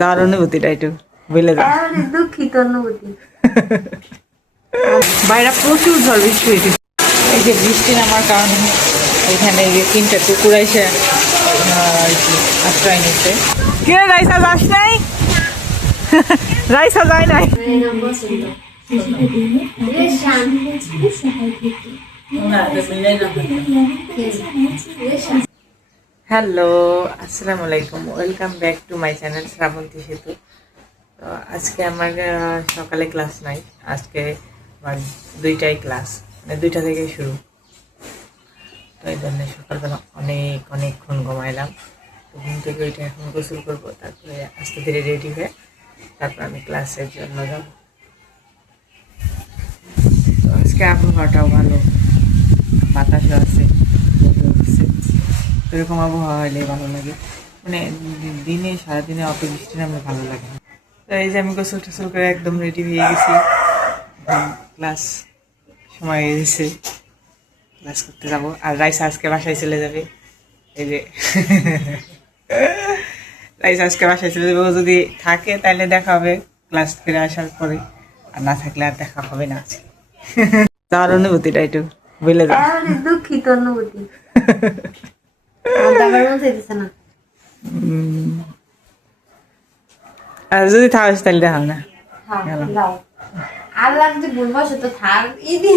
তার অনুভূতিটা একটু বলে দাও। দুঃখিত অনুভূতি। বাইরে প্রচুর ঝড় বৃষ্টি হয়েছে। এই যে বৃষ্টি নামার কারণে এখানে এই যে 3টা কুকুর এসে আর কি আশ্রয় নিচ্ছে। কে রাইসা যাস নাই? রাইসা যায় নাই। হ্যালো, আসসালামু আলাইকুম, welcome back to my channel Shrabanti Setu. তো আজকে আমার সকালে ক্লাস নাই, আজকে আমার 2টাই ক্লাস, মানে 2টা থেকে শুরু। তো এই জন্য সকালবেলা অনেকক্ষণ ঘুমাইলাম। তো ঘুম থেকে ওইটা এখন গোসল করবো, তারপরে আস্তে ধীরে রেডি হয়ে তারপর আমি ক্লাসের জন্য যাব। তো আজকে আবহাওয়াটাও ভালো, বাতাসও আছে, এরকম আবহাওয়া হলে ভালো লাগে, মানে দিনে সারাদিনে অত বৃষ্টি নামলে ভালো লাগে না। তো এই যে আমি গোসল টোসল করে একদম রেডি হয়ে গেছি, ক্লাস সময় হয়ে গেছে, ক্লাস করতে যাবো। আর রাইসা আজকে বাসায় চলে যাবে। এই যে রাইসা আজকে বাসায় চলে যাবে, ও যদি থাকে তাহলে দেখা হবে ক্লাস ফিরে আসার পরে, আর না থাকলে আর দেখা হবে না আজকে। তার অনুভূতিটা একটু বলে দাও। দুঃখিত অনুভূতি। আর যদি থাকিস তাহলে দেখাও না। আল্লাহ যদি বলবো সে তো থাক, ঈদি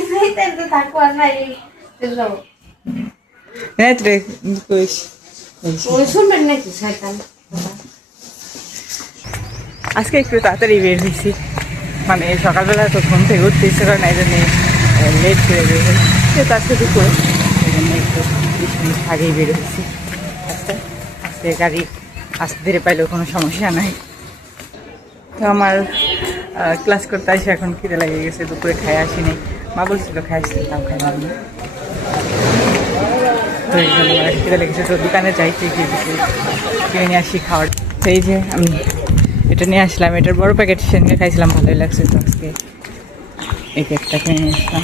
তো থাকবো আর নাই। শুনবেন নাকি শয়তান? আজকে একটু তাড়াতাড়ি বের হয়েছি, মানে সকালবেলা তো ঘুম থেকে উঠতে ইচ্ছে করে না, এই জন্য লেট করে বের হয়েছি। তো আজকে দুপুরে এই জন্য একটু 20 মিনিট আগেই বের হয়েছি। আজকে গাড়ি আসতে ধীরে পাইলেও কোনো সমস্যা নাই। তো আমার ক্লাস করতে আসে এখন খিদে লেগে গেছে, দুপুরে খাই আসিনি। মা বলছিল খাই আসছিলাম, খাইলাম না। তো এই জন্য আমার খিদে লেগেছে, তো দোকানে যাইতে গিয়ে কিছু কিনে নিয়ে আসি খাওয়ার। তো এই যে আমি এটা নিয়ে আসলাম, এটার বড় প্যাকেট সেদিনকে খাইছিলাম, ভালোই লাগছে। তো আজকে এই কেকটা কিনে নিয়ে আসলাম।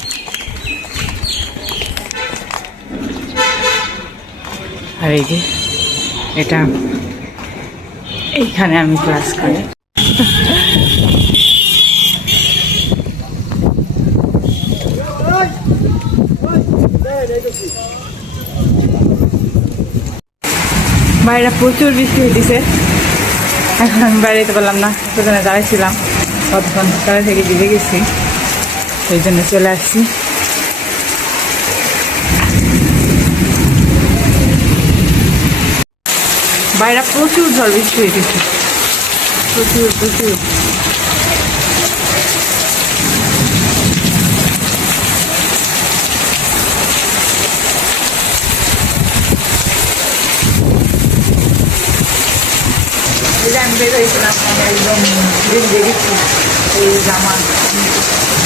আর এই যে এটা, এইখানে আমি ক্লাস করি। বাইরে প্রচুর বৃষ্টি হইতেছে, এখন আমি বাইরে যেতে পারলাম না, সেখানে দাঁড়াইছিলাম কতক্ষণ, তারা থেকে দিকে গেছি, সেই জন্য চলে আসছি। বাইরে প্রচুর ঝড় বৃষ্টি হইতেছে, প্রচুর প্রচুর। আমি বের হয়েছিলাম, একদম ভিজে গেছি, এই জামা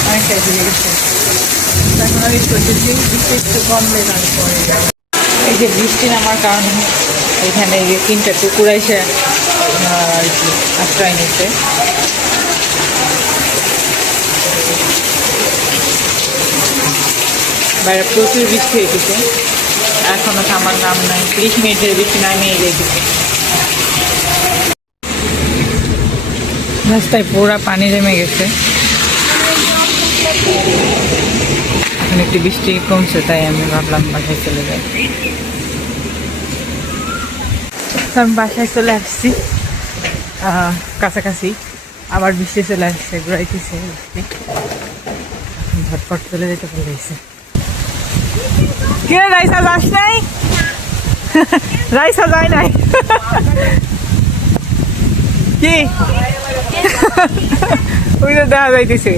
অনেকটাই ভিজে গেছে। এখন আমি করতেছি বৃষ্টি একটু কমলে তারপরে। এই যে বৃষ্টি নামার কারণে এখানে এই যে 3টা কুকুর এসে আর কি আশ্রয় নিচ্ছে। বাইরে প্রচুর বৃষ্টি হয়েছে, এখনো থামার নাম নাই, 30 মিনিটের বৃষ্টি নামিয়ে রেখেছে। রাস্তায় পুরা পানি জমে গেছে, এখন একটু বৃষ্টি কমছে, তাই আমি ভাবলাম বাসায় চলে যাই। আমি বাসায় চলে আসছি, কাছাকাছি আবার বৃষ্টি চলে আসছে, ঘুরাইতেছে বৃষ্টি, ঝটপট চলে যেতে বলেছে। কে রাইসা যাস নাই? রাইসা যায় নাই কি? ওই তো দেখা যাইতেছে,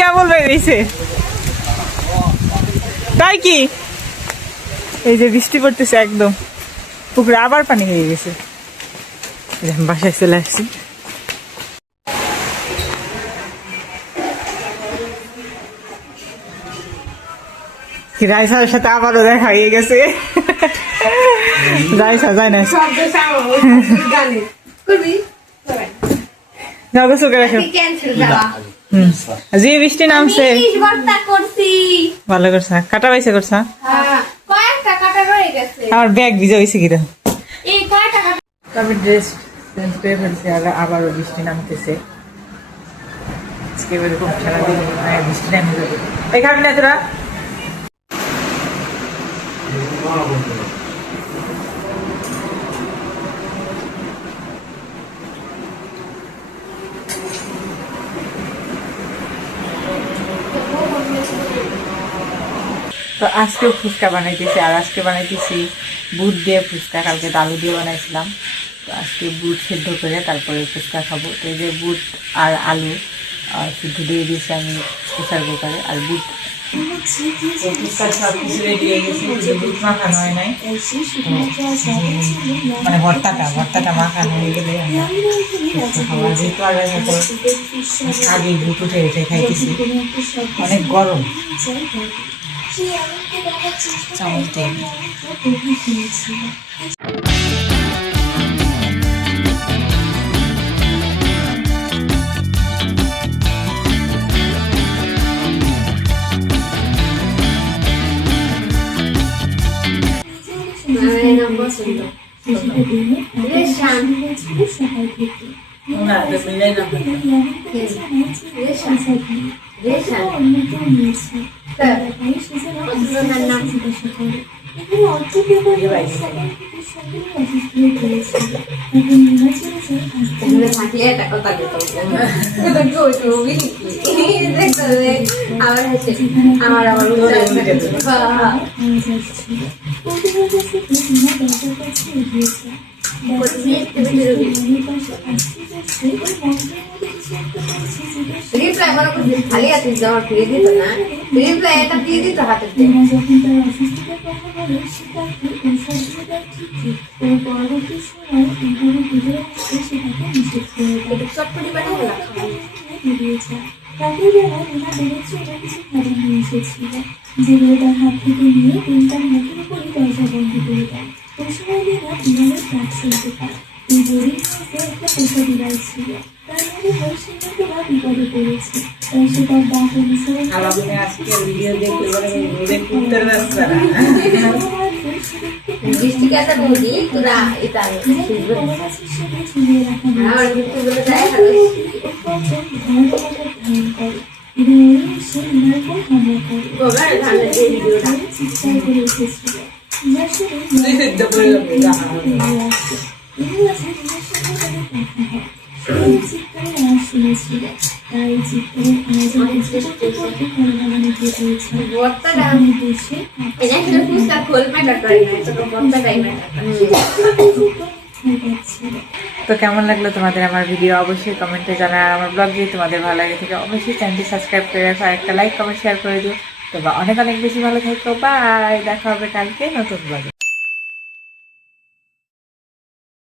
কেমন বেরিয়েছে তাই কি? এই যে বৃষ্টি পড়তেছে, একদম পুকুরে আবার পানি হয়ে গেছে। বাসায় চলে আসছি। রাইসার সাথে আবারও দেখা হয়ে গেছে। রাইসা যায় না, জি বৃষ্টি নামছে, ভালো করছা, কাটা পাইছে করছা। আমার ব্যাগ ভিজে হয়েছে কিরকম। তো আমি ড্রেস চেঞ্জ করে ফেলছি, আর আবারও বৃষ্টি নামতেছে। আজকে এরকম সারাদিন বৃষ্টি নামে যাবে। এই খাবি না তোরা? তো আজকেও ফুচকা বানাইতেছি, আর আজকে বানাইতেছি বুট দিয়ে ফুচকা। কালকে আলু দিয়ে বানাইছিলাম, তো আজকে বুট সেদ্ধ করে তারপরে ফুচকা খাবো। তো এই যে বুট আর আলু সিদ্ধ দিয়ে দিয়েছি আমি প্রেসার কুকারে। আর বুট ফুচকা সব কিছু রেডি হয়ে গেছে, বুট মাখানো হয় নাই, মানে ভর্তাটা মাখানো হয়ে গেলে আমরা ফুচকা খাবো। যেহেতু আগে বুট উঠে উঠে খাইতেছি, অনেক গরম। চামচ দিয়ে না মিলাই না থাকলে একটা কথা আমার আমার রিপ্লাই আমার খালি আছে যাওয়ার ফিরে দিত না, রিপ্লাই এটা দিয়ে দিত হাতে চটপটি বানিয়ে যেগুলো তার হাত থেকে নিয়ে তার মুখের উপরে দরজা বন্ধ করে দেয়। ওই সময় লীনা বিড়ালের ডাক শুনতে পায়। এই গরিব হাতে একটা পোষা বিড়াল ছিল, তার মনে হয় সে হয়তো বা বিপদে পড়েছে, তাই সে তার ডাক অনুসরণ বৃষ্টিকে একটা বলি তোরা এটা ঝুলিয়ে রাখা সে লীনার উপর হামলা করে চিৎকার করে উঠেছিল। তো কেমন লাগলো তোমাদের আমার ভিডিও অবশ্যই কমেন্টে জানাও। আর আমার ব্লগ যদি তোমাদের ভালো লাগে থাকে অবশ্যই চ্যানেলটি সাবস্ক্রাইব করে রাখো, আর একটা লাইক কমেন্ট শেয়ার করে দিও। তো অনেক অনেক বেশি ভালো থাকো। বাই, দেখা হবে কালকে নতুন ব্লগে।